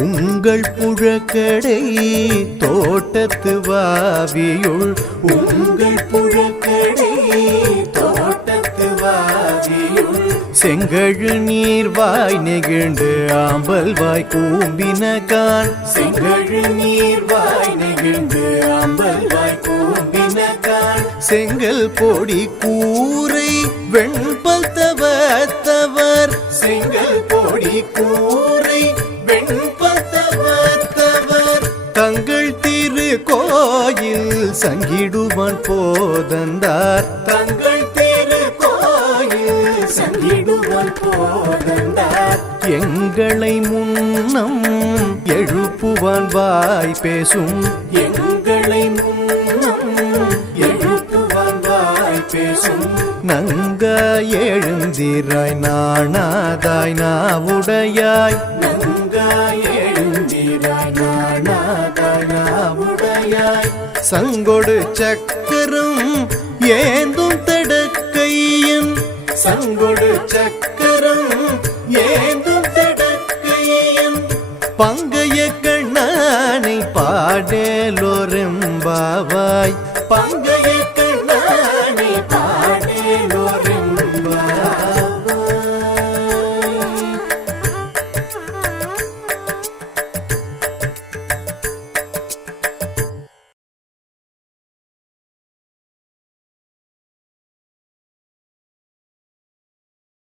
உங்கள் புழக்கடை தோட்டத்து வாவியுள். உங்கள் புழக்கடை தோட்டத்து வாவியுள். செங்கழு நீர்வாய் நெகிழ்ந்து ஆம்பல் வாய் கூம்பினகான் செங்கழு நீர்வாய் நெகிழ்ந்து ஆம்பல் வாய் கூம்பினகான் செங்கல் பொடி கூரை வெண்பல் தவத்தவர். செங்கல் பொடி கூரை தங்கள் திரு கோயில் சங்கிடுவான் போதந்தார். தங்கள் திரு கோயில் சங்கிடுவான் போதந்தார். எங்களை முன்னம் எழுப்புவான் வாய் பேசும். எங்களை முன்னம் எழுப்புவான் வாய் பேசும். நங்க எழுந்திராய் நாணாதாய் நாவுடையாய். நங்க நாவுடையாய் சங்கொடு சக்கரம் ஏந்தும் தடக்கையன். சங்கொடு சக்கரம் ஏந்தும் தடக்கையன். பங்கைய கண்ணானை பாடலோரெம்பாவாய். பங்கைய